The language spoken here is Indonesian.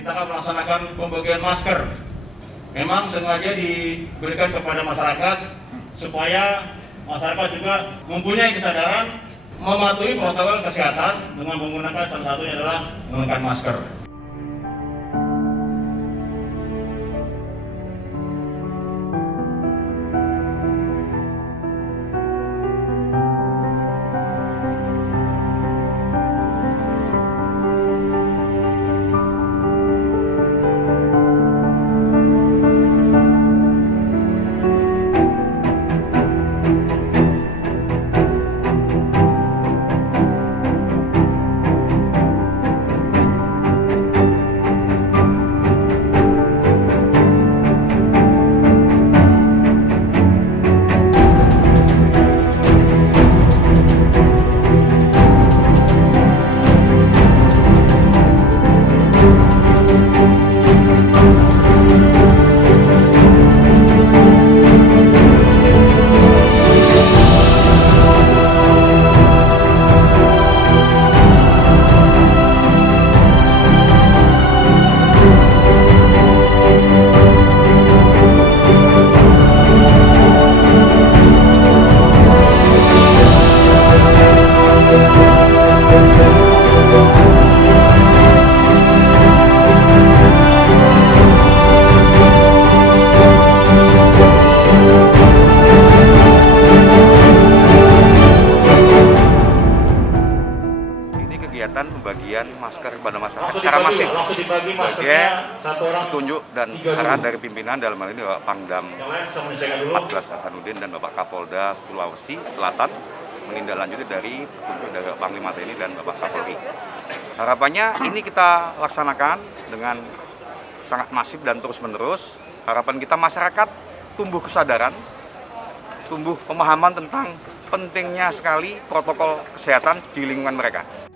kita akan melaksanakan pembagian masker. Memang sengaja diberikan kepada masyarakat supaya masyarakat juga mempunyai kesadaran mematuhi protokol kesehatan dengan menggunakan salah satunya adalah menggunakan masker. Kegiatan pembagian masker kepada masyarakat secara masif sebagai petunjuk dan arahan dari pimpinan, dalam hal ini Bapak Pangdam 14 Hasanuddin dan Bapak Kapolda Sulawesi Selatan, menindaklanjuti dari petunjuk dari Bapak Panglima TNI dan Bapak Kapolri. Harapannya ini kita laksanakan dengan sangat masif dan terus-menerus. Harapan kita masyarakat tumbuh kesadaran, tumbuh pemahaman tentang pentingnya sekali protokol kesehatan di lingkungan mereka.